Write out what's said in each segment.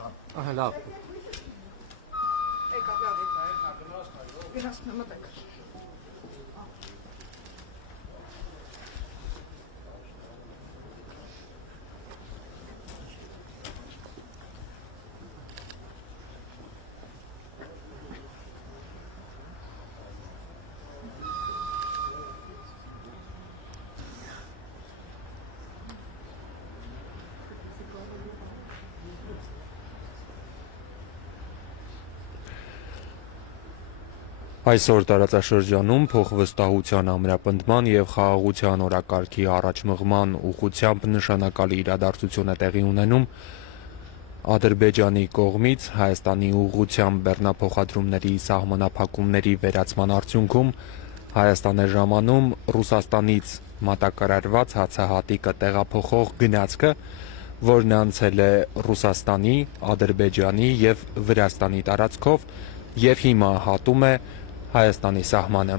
Ահա լավ։ Այսօր տարածաշրջանում փոխվստահության ամրապնդման եւ խաղաղության օրակարգի առաջմղման ուղղությամբ նշանակալի իրադարձություն է տեղի ունենում Ադրբեջանի կողմից Հայաստանի ուղղությամբ բեռնափոխադրումների սահմանափակումների վերացման արդյունքում Հայաստան է ժամանում Ռուսաստանից մատակարարված հացահատիկը տեղափոխող գնացքը, որն անցել է Ռուսաստանի, Ադրբեջանի եւ Վրաստանի տարածքով եւ հիմա հատում է Հայաստանի սահմանը։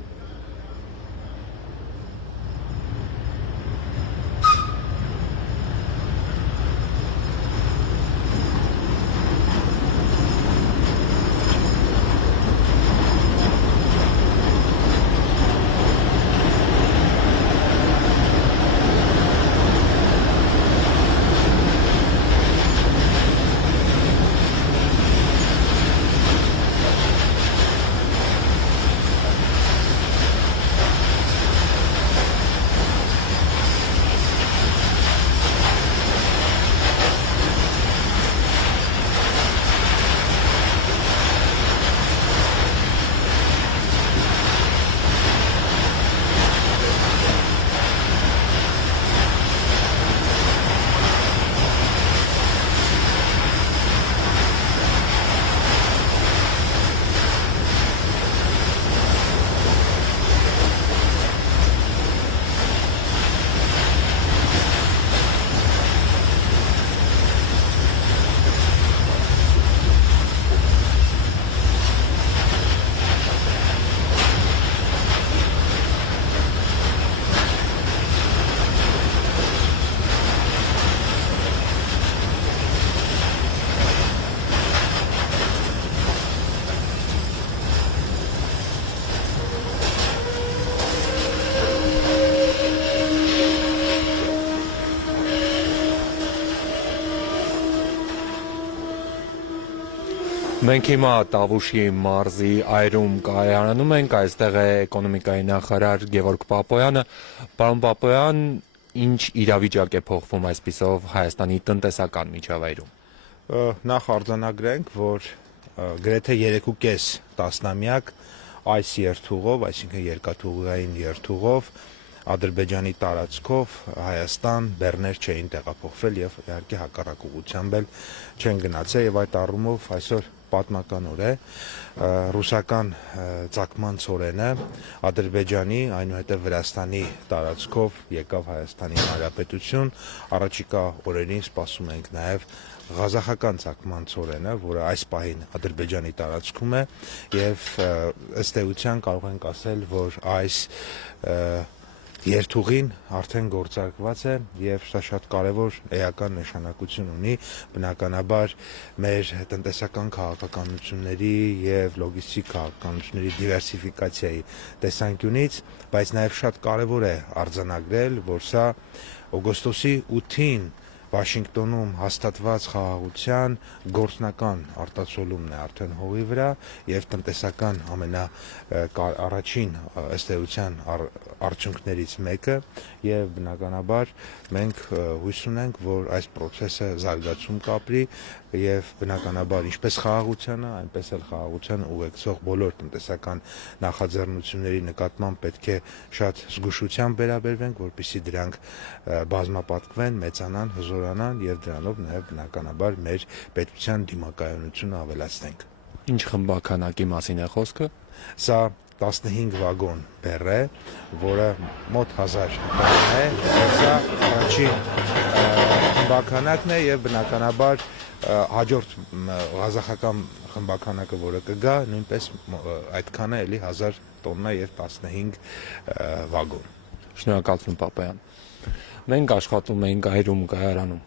Մենք հիմա Տավուշի մարզի այրում կայարանում ենք, այստեղ է էկոնոմիկայի նախարար Գևորգ Պապոյանը։ Պարոն Պապոյան, ինչ իրավիճակ է փոխվում այսպիսով Հայաստանի տնտեսական միջավայրում։ Նախ արձանագրենք, որ գրեթե 3.5 տասնամյակ այս երթուղով, այսինքն երկաթուղային երթուղով Ադրբեջանի տարածքով Հայաստան բեռներ չէին տեղափոխվել եւ իհարկե հակառակ ուղղությամբ էլ չեն գնացել եւ այդ առումով այսօր պատմական օր է ռուսական ցակման ծորենը Ադրբեջանի, այնուհետև Վրաստանի տարածքով եկավ Հայաստանի Հանրապետություն, առաջիկա օրերին սպասում ենք նաև Ղազախական ցակման ծորենը, որը այս պահին Ադրբեջանի տարածքում է եւ ըստ էության կարող ենք ասել, որ այս երթուղին արդեն գործարկված է եւ սա շատ կարեւոր էական նշանակություն ունի բնականաբար մեր տնտեսական քաղաքականությունների եւ լոգիստիկ քաղաքականությունների դիվերսիֆիկացիայի տեսանկյունից, բայց նաեւ շատ կարեւոր է արձանագրել, որ սա օգոստոսի 8-ին Վաշինգտոնում հաստատված խաղաղության գործնական արտացոլումն է արդեն հողի վրա եւ տնտեսական առաջին ըստ էության արդյունքներից մեկը եւ բնականաբար մենք հույս ունենք, որ այս process-ը զարգացում կապրի եւ բնականաբար ինչպես խաղաղությանը, այնպես էլ խաղաղության ուղեկցող բոլոր տնտեսական նախաձեռնությունների նկատմամբ պետք է շատ զգուշությամբ վերաբերվենք, որպեսզի դրանք բազմապատկվեն, մեծանան, հզորանան եւ դրանով նաեւ բնականաբար մեր պետության դիմակայունությունը ավելացնենք։ Ինչ խմբականակի մասին է խոսքը։ Սա 15 վագոն բեռ է, որը մոտ 1000 տոննա է, սա առաջին խմբականակն է եւ բնականաբար հաջորդ ղազախական խմբականակը, որը կգա, նույնպես այդքան է, էլի 1000 տոննա եւ 15 վագոն։ Շնորհակալություն Պապոյան։ Մենք աշխատում ենք այրում կայարանում։